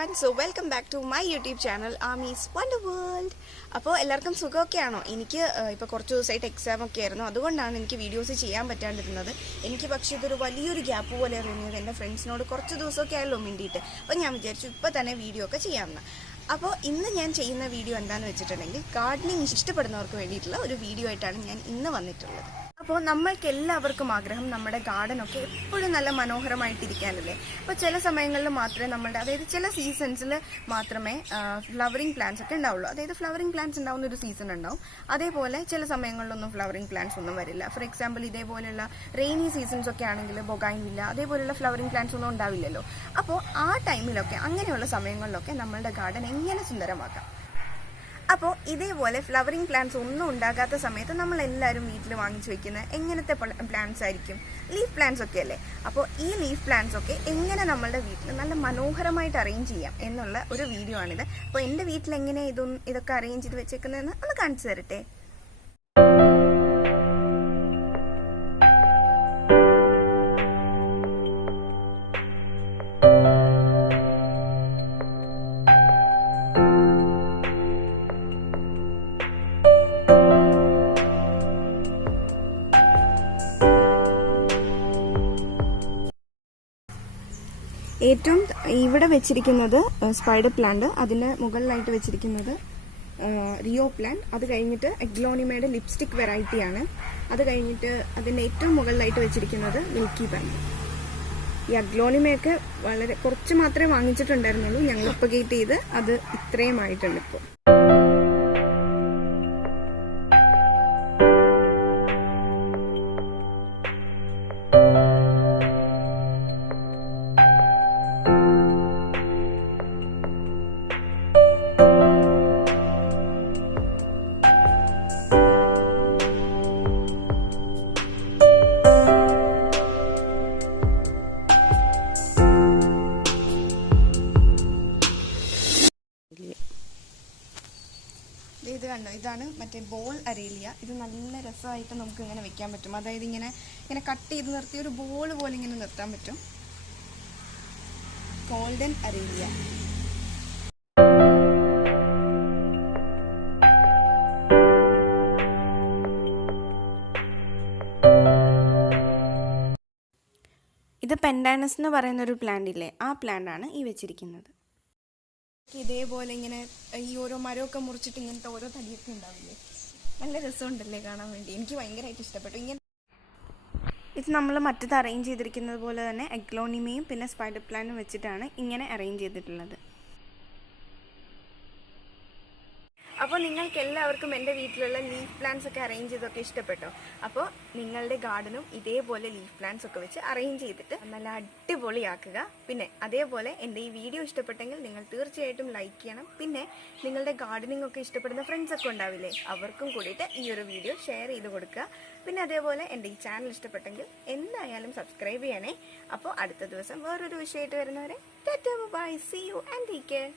everyone, so welcome back to my YouTube channel Aami's Wonder World. അപ്പോൾ എല്ലാവർക്കും സുഖമൊക്കെയാണോ? എനിക്ക് ഇപ്പോൾ കുറച്ച് ദിവസമായിട്ട് എക്സാം ഒക്കെ ആയിരുന്നു, അതുകൊണ്ടാണ് എനിക്ക് വീഡിയോസ് ചെയ്യാൻ പറ്റാണ്ടിരുന്നത്. എനിക്ക് പക്ഷേ ഇതൊരു വലിയൊരു ഗ്യാപ്പ് പോലെ തോന്നിയത്. എൻ്റെ ഫ്രണ്ട്സിനോട് കുറച്ച് ദിവസമൊക്കെ ആയല്ലോ മിണ്ടിയിട്ട്, അപ്പോൾ ഞാൻ വിചാരിച്ചു ഇപ്പോൾ തന്നെ വീഡിയോ ഒക്കെ ചെയ്യാമെന്ന്. അപ്പോൾ ഇന്ന് ഞാൻ ചെയ്യുന്ന വീഡിയോ എന്താണെന്ന് വെച്ചിട്ടുണ്ടെങ്കിൽ ഗാർഡനിങ് ഇഷ്ടപ്പെടുന്നവർക്ക് വേണ്ടിയിട്ടുള്ള ഒരു വീഡിയോ ആയിട്ടാണ് ഞാൻ ഇന്ന് വന്നിട്ടുള്ളത്. അപ്പോൾ നമ്മൾക്ക് എല്ലാവർക്കും ആഗ്രഹം നമ്മുടെ ഗാർഡനൊക്കെ എപ്പോഴും നല്ല മനോഹരമായിട്ടിരിക്കാനല്ലേ. അപ്പോൾ ചില സമയങ്ങളിൽ മാത്രമേ അതായത് ചില സീസൺസിൽ മാത്രമേ ഫ്ലവറിങ് പ്ലാന്റ്സ് ഒക്കെ ഉണ്ടാവുള്ളൂ. അതായത് ഫ്ലവറിങ് പ്ലാന്റ്സ് ഉണ്ടാവുന്ന ഒരു സീസൺ ഉണ്ടാവും. അതേപോലെ ചില സമയങ്ങളിലൊന്നും ഫ്ലവറിങ് പ്ലാന്റ്സ് ഒന്നും വരില്ല. ഫോർ എക്സാമ്പിൾ ഇതേപോലെയുള്ള റെയിനി സീസൺസ് ഒക്കെ ആണെങ്കിൽ ബൊഗൈൻവില്ല അതേപോലെയുള്ള ഫ്ലവറിങ് പ്ലാന്റ്സ് ഒന്നും ഉണ്ടാവില്ലല്ലോ. അപ്പോൾ ആ ടൈമിലൊക്കെ അങ്ങനെയുള്ള സമയങ്ങളിലൊക്കെ നമ്മളുടെ ഗാർഡൻ എങ്ങനെ സുന്ദരമാക്കാം. അപ്പോൾ ഇതേപോലെ ഫ്ലവറിങ് പ്ലാന്റ്സ് ഒന്നും ഉണ്ടാകാത്ത സമയത്ത് നമ്മളെല്ലാവരും വീട്ടിൽ വാങ്ങിച്ചു വെക്കുന്ന എങ്ങനത്തെ പ്ലാന്റ്സ് ആയിരിക്കും? ലീഫ് പ്ലാന്റ്സ് ഒക്കെ അല്ലേ. അപ്പോൾ ഈ ലീഫ് പ്ലാന്റ്സ് ഒക്കെ എങ്ങനെ നമ്മളുടെ വീട്ടിൽ നല്ല മനോഹരമായിട്ട് അറേഞ്ച് ചെയ്യാം എന്നുള്ള ഒരു വീഡിയോ ആണിത്. അപ്പോൾ എൻ്റെ വീട്ടിൽ എങ്ങനെ ഇതൊക്കെ അറേഞ്ച് ചെയ്ത് വെച്ചേക്കുന്നതെന്ന് ഒന്ന് കാണിച്ചു തരട്ടെ. ഏറ്റവും ഇവിടെ വെച്ചിരിക്കുന്നത് സ്പൈഡർ പ്ലാന്റ്, അതിന് മുകളിലായിട്ട് വെച്ചിരിക്കുന്നത് റിയോ പ്ലാന്റ്, അത് കഴിഞ്ഞിട്ട് എഗ്ലോണിമയുടെ ലിപ്സ്റ്റിക് വെറൈറ്റിയാണ്, അത് കഴിഞ്ഞിട്ട് അതിൻ്റെ ഏറ്റവും മുകളിലായിട്ട് വെച്ചിരിക്കുന്നത് മിൽക്കി പ്ലാന്റ്. ഈ അഗ്ലോണിമയൊക്കെ വളരെ കുറച്ച് മാത്രമേ വാങ്ങിച്ചിട്ടുണ്ടായിരുന്നുള്ളൂ, ഞങ്ങൾ പ്രൊപ്പഗേറ്റ് ചെയ്ത് അത് ഇത്രയും ആയിട്ടുണ്ട് ഇപ്പോൾ. ഇത് കണ്ടോ, ഇതാണ് മറ്റേ ബോൾ അരേലിയ. ഇത് നല്ല രസമായിട്ട് നമുക്ക് ഇങ്ങനെ വെക്കാൻ പറ്റും. അതായത് ഇങ്ങനെ കട്ട് ചെയ്ത് നിർത്തി ഒരു ബോൾ പോലെ ഇങ്ങനെ നിർത്താൻ പറ്റും. Golden aralia. ഇത് പെൻഡാനസ് എന്ന് പറയുന്ന ഒരു പ്ലാന്റ് ഇല്ലേ, ആ പ്ലാന്റ് ആണ് ഈ വെച്ചിരിക്കുന്നത്. ഇതേപോലെ ഇങ്ങനെ ഈ ഓരോ മരമൊക്കെ മുറിച്ചിട്ട് ഇങ്ങനത്തെ ഓരോ തടിയൊക്കെ ഉണ്ടാവില്ലേ, നല്ല രസമുണ്ടല്ലേ കാണാൻ വേണ്ടി. എനിക്ക് ഭയങ്കരമായിട്ട് ഇഷ്ടപ്പെട്ടു. ഇത് നമ്മൾ മറ്റത് അറേഞ്ച് ചെയ്തിരിക്കുന്നത് പോലെ തന്നെ എഗ്ലോണിമയും പിന്നെ സ്പൈഡർ പ്ലാന്റും വെച്ചിട്ടാണ് ഇങ്ങനെ അറേഞ്ച് ചെയ്തിട്ടുള്ളത്. അപ്പോൾ നിങ്ങൾക്ക് എല്ലാവർക്കും എൻ്റെ വീട്ടിലുള്ള ലീഫ് പ്ലാന്റ്സ് ഒക്കെ അറേഞ്ച് ചെയ്തൊക്കെ ഇഷ്ടപ്പെട്ടോ? അപ്പോൾ നിങ്ങളുടെ ഗാർഡനും ഇതേപോലെ ലീഫ് പ്ലാന്റ്സ് ഒക്കെ വെച്ച് അറേഞ്ച് ചെയ്തിട്ട് നല്ല അടിപൊളിയാക്കുക. പിന്നെ അതേപോലെ എൻ്റെ ഈ വീഡിയോ ഇഷ്ടപ്പെട്ടെങ്കിൽ നിങ്ങൾ തീർച്ചയായിട്ടും ലൈക്ക് ചെയ്യണം. പിന്നെ നിങ്ങളുടെ ഗാർഡനിങ് ഒക്കെ ഇഷ്ടപ്പെടുന്ന ഫ്രണ്ട്സ് ഒക്കെ ഉണ്ടാവില്ലേ, അവർക്കും കൂടിയിട്ട് ഈ ഒരു വീഡിയോ ഷെയർ ചെയ്ത് കൊടുക്കുക. പിന്നെ അതേപോലെ എൻ്റെ ഈ ചാനൽ ഇഷ്ടപ്പെട്ടെങ്കിൽ എന്തായാലും സബ്സ്ക്രൈബ് ചെയ്യണേ. അപ്പോൾ അടുത്ത ദിവസം വേറൊരു വിഷയമായിട്ട് വരുന്നവരെ tata bye, see you and take care.